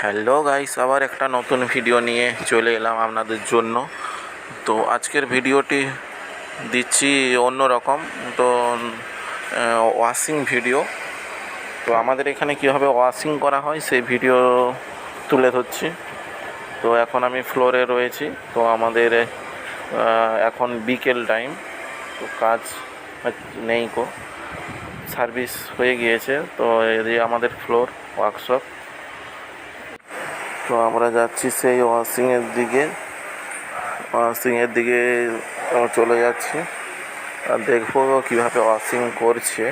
Hello guys, আবার একটা নতুন ভিডিও নিয়ে চলে এলাম আপনাদের জন্য। তো আজকের ভিডিওটি দিচ্ছি অন্য রকম। তো ওয়াশিং ভিডিও। তো আমাদের এখানে কীভাবে ওয়াশিং করা হয় সেই ভিডিও তুলে ধরছি। তো এখন আমি ফ্লোরে রয়েছি। তো আমাদের এখন বিকেল টাইম, তো কাজ নেই সার্ভিস হয়ে গিয়েছে। তো এই আমাদের ফ্লোর ওয়ার্কশপ। তো আমরা যাচ্ছি সেই ওয়াশিংয়ের দিকে চলে যাচ্ছি আর দেখবো কীভাবে ওয়াশিং করছে।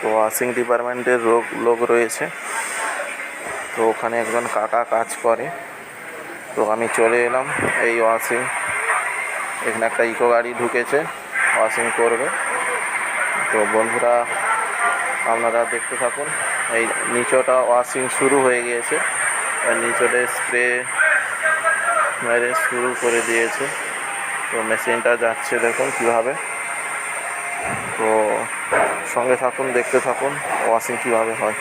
তো ওয়াশিং ডিপার্টমেন্টের লোক রয়েছে। তো ওখানে একজন কাকা কাজ করে। তো আমি চলে এলাম এই এখানে একটা ইকো গাড়ি ঢুকেছে, ওয়াশিং করবে। তো বন্ধুরা আপনারা দেখতে থাকুন। এই নিচটা ওয়াশিং শুরু হয়ে গিয়েছে, নিচটা স্প্রে মেরে শুরু করে দিয়েছে। তো মেশিনটা যাচ্ছে, দেখুন কিভাবে। তো সঙ্গে থাকুন, দেখতে থাকুন ওয়াশিং কিভাবে হয়।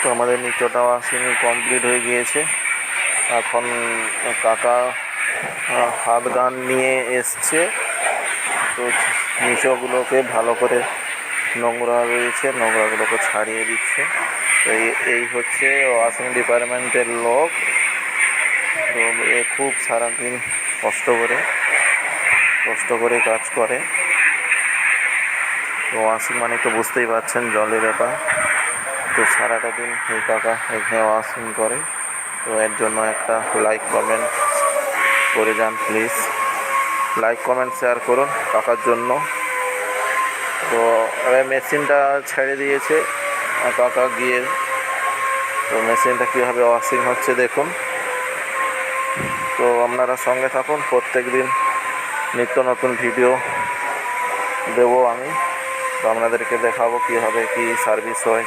তো আমাদের নিচটা ওয়াশিং কমপ্লিট হয়ে গিয়েছে। এখন কাকা হাত গান নিয়ে এসছে। তো নিচগুলোকে ভালো করে নোংরা রয়েছে, নোংরাগুলোকে ছাড়িয়ে দিচ্ছে। তো এই হচ্ছে ওয়াশিং ডিপার্টমেন্টের লোক। তো এ খুব সারাদিন কষ্ট করে কাজ করে। তো ওয়াশিং মানে তো বুঝতেই পারছেন, জলের ব্যাপার। তো সারাটা দিন এই কাকা এখানে ওয়াশিং করে। তো এর জন্য একটা লাইক কমেন্ট করে যান প্লিজ। লাইক কমেন্ট শেয়ার করুন কাকার জন্য। তো মেশিনটা ছেড়ে দিয়েছে কাকা গিয়ে। তো মেশিনটা কীভাবে ওয়াশিং হচ্ছে দেখুন। তো আপনারা সঙ্গে থাকুন, প্রত্যেক দিন নিত্য নতুন ভিডিও দেবো আমি। তো আপনাদেরকে দেখাবো কীভাবে কী সার্ভিস হয়,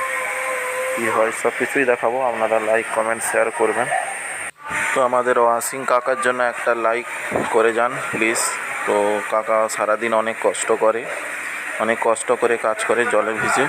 কী হয়, সব কিছুই দেখাবো। আপনারা লাইক কমেন্ট শেয়ার করবেন। তো আমাদের ওয়াশিং কাকার জন্য একটা লাইক করে যান প্লিজ। তো কাকা সারাদিন অনেক কষ্ট করে কাজ করে জলে ভিজে।